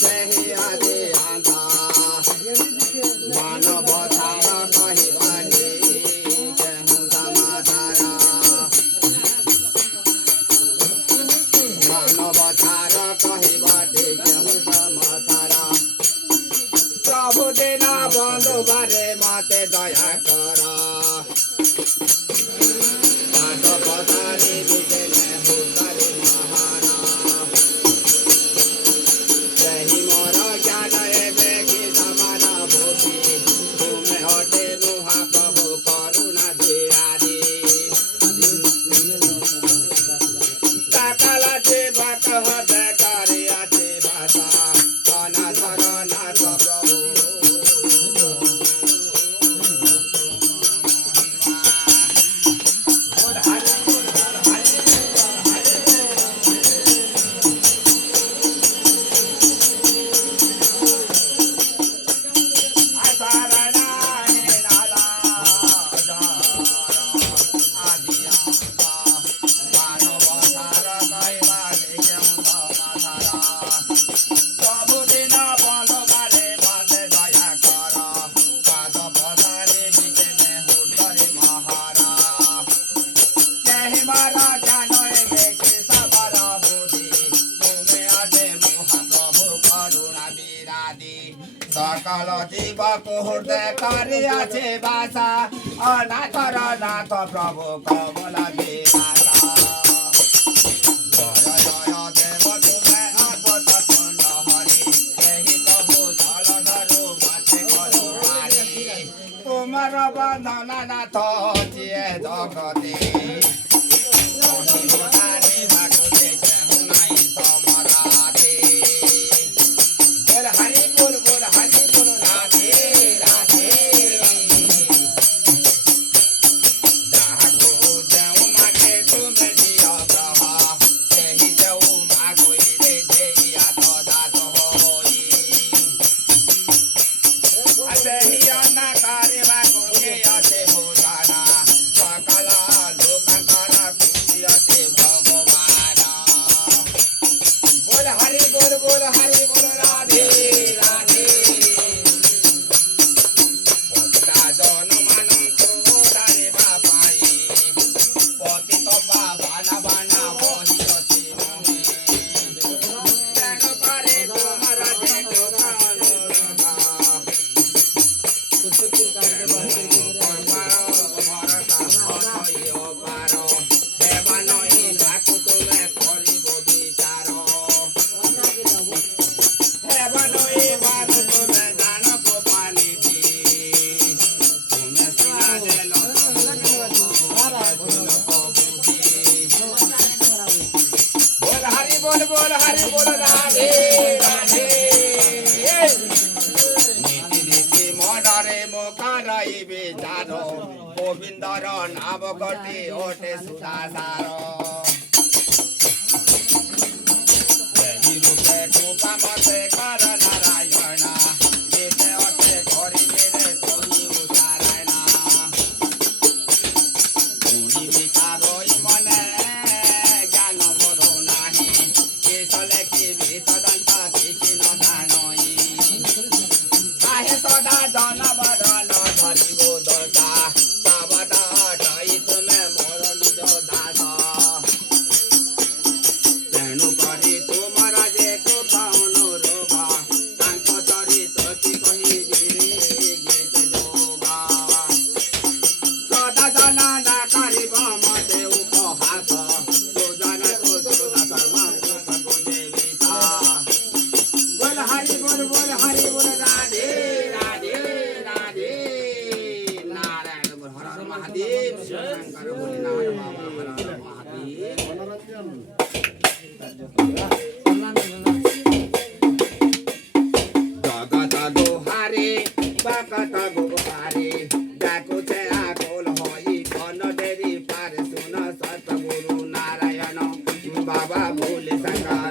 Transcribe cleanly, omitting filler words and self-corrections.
ସେହି ଆଜି ଆନ୍ଧା ମାନବ ଥାର କହିବାନି କେହୁଁ ସମାଧାନ ମାନବ ଥାର କହିବାନି କେହୁଁ ସମାଧାନ ପ୍ରଭୁ ଦିନ ବନ୍ଧୁ ବାରେ ମତେ ଦୟା କର ପାଦ ପତାରି ବିଜେନେ ହୁତାରି ମହାରା ସେହି ମୋର ଜ୍ଞାନ ଏବେ କି ସମାନ ଭୂତି ତୁମେ ହଟେ ମହାପ୍ରଭୁ କରୁଣା ଦିଆରି ସକଳ ଜୀବକ ହତେ କରିଅଛି ଭାଷା ଅନାଥର ନାଥ ପ୍ରଭୁ সকাল জীবক হৃদয় করিয়াছে বাসা অনাথর নাথ প্রভু কমলা বিনাশা জয় জয় দেব তুমে অদ্ভুত খণ্ড হরি এই প্রভু জলধরু মাছে করো পারি তোমার বন্দনা নাথ যিয়ে জগতে बोल बोल हरि बोल राधे राधे नीति नीति मनारे मोकाराई बेचारो गोविंदर नाम कटे ओटे सुधासार यही रूपे कृपा मते कर नारायण जेते ओटे करी मेरे तोही उतारायण पुणी विचारो मने सदा जनवर न धरी गो दशा सबदा हटाई तुमे मोर निज दास तेणु करी तुमर जे को पाउन रोग तांक चरित की कही गीत जोगा सदा जना ना करिब मते उपहास सुजन को सुदा सर्व को देवीसा बोल हरि बोल राधे महादेव शंकर भोलेनाथ बाबा हर हर महादेव जगत दोहारे बकत गोहारे जाको छे आकोल होई कन डेरी पार सुन सतगुरु नारायण बाबा भोले शंकर